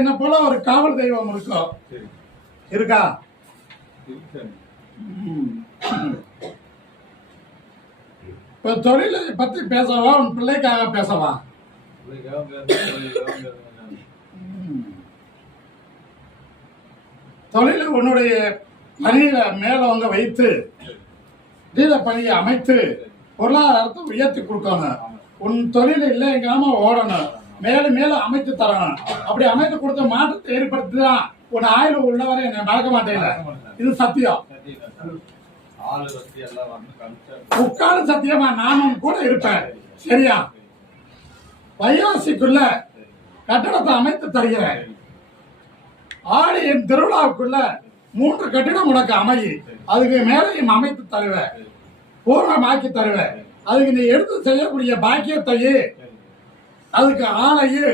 என்ன போல ஒரு காவல் தெய்வம் இருக்கும். இருக்கா? இப்ப தொழிலை பத்தி பேசவா, உன் பிள்ளைக்காக பேசவா? தொழில உன்னுடைய பணியில மேலவங்க வைத்து நீல பணியை அமைத்து பொருளாதாரத்தை உயர்த்தி கொடுக்கணும். உன் தொழில இல்லைங்காம ஓடணும், மேலும் மேலும் அமைத்து தரணும். அப்படி அமைத்து கொடுத்த மாற்றத்தை ஏற்படுத்திதான் உன் ஆயுள் உள்ளவரை என்னை மறக்க மாட்டேன். இது சத்தியம். முக்காலும் சத்தியமா நானும் கூட இருப்பேன். சரியா? வைகாசிக்குள்ள கட்டடத்தை அமைத்து தருகிறேன். ஆடியின் திருவிழாவுக்குள்ள 3 கட்டிடம் உனக்கு அமையி, அதுக்கு மேலையும் அமைத்து தருவேன், பூர்ணமாக்கி தருவேன். அதுக்கு நீ எடுத்து செய்யக்கூடிய பாக்கியத்தையே, அதுக்கு ஆளையே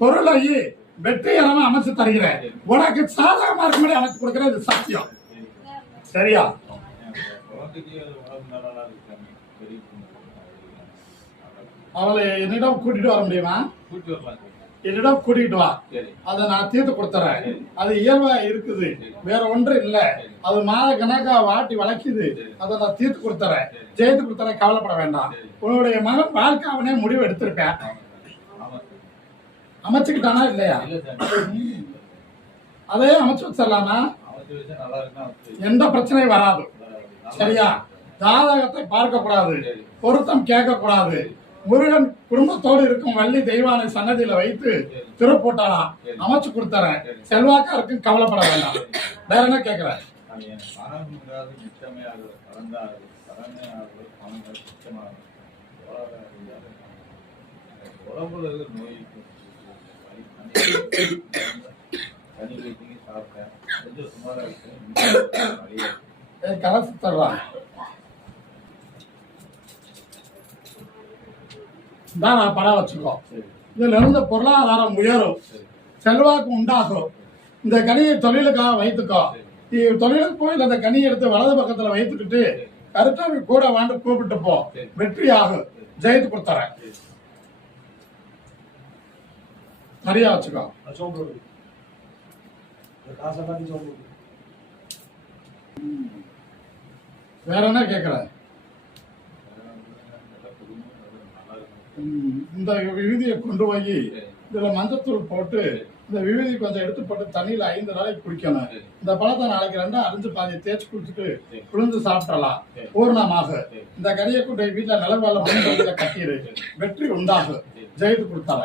பொருளையே வெற்றிகரமா அமைச்சு தருகிறேன். உனக்கு சாதகமா இருக்கும்படி அமைச்சு கொடுக்கிறது சத்தியம். சரியா? அவளை என்னிடம் கூட்டிட்டு வர முடியுமா? என்னிடம் கூட்டிட்டு வா, அதை நான் தீர்த்து கொடுத்துறேன். அது இயல்பா இருக்குது, வேற ஒன்று இல்ல. அது மாத கணக்கா வாட்டி வளர்க்குது, அதை நான் தீர்த்து கொடுத்துறேன், ஜெயித்து கொடுத்துறேன். கவலைப்பட வேண்டாம். உன்னுடைய மகன் வாழ்க்கை அவனே முடிவு எடுத்திருப்பேன். அமைச்சுக்கிட்டானா இல்லையா? அதே அமைச்சு வச்சிடலாமா? எந்த பிரச்சனையும் வராது. சரியா? ஜாதகத்தை பார்க்க கூடாது, பொருத்தம் கேட்க கூடாது. முருகன் குடும்பத்தோடு இருக்கும் வள்ளி தெய்வானை சன்னதியில வைத்து திருப்போட்டாலாம் அமைச்சு கொடுத்தறேன். செல்வாக்கா இருக்கும், கவலைப்பட வேண்டாம். வேற என்ன கேட்கிற? கலசி தர்றான் தான் நான் படம் வச்சுக்கோ. இதுல இருந்து பொருளாதாரம் உயரும், செல்வாக்கு உண்டாகும். இந்த கனியை தொழிலுக்காக வைத்துக்கோ. நீ தொழிலுக்கு போய் அந்த கனியை எடுத்து வலது பக்கத்துல வைத்துக்கிட்டு கருத்தாவி கூட வாண்டு கூப்பிட்டு போ. வெற்றி ஆகும், ஜெயித்து கொடுத்துறேன். சரியா வச்சுக்கோ. வேற என்ன கேக்குற? இந்த விபூதியை கொண்டு போய் இதுல மஞ்சத்தூள் போட்டு இந்த விபூதி கொஞ்சம் எடுத்து போட்டு தண்ணியில 5 நாளைக்கு குடிக்கணும். இந்த பழத்தை நாளைக்கு 2 அரிஞ்சு பாதி தேய்ச்சி குடிச்சிட்டு குளிர்ந்து சாப்பிடலாம். பூர்ணமாக இந்த கறியை கொண்டு வீட்டுல நிலவாழ மண்ண கட்டிடு. வெற்றி உண்டாகும், ஜெயித்து கொடுத்தால.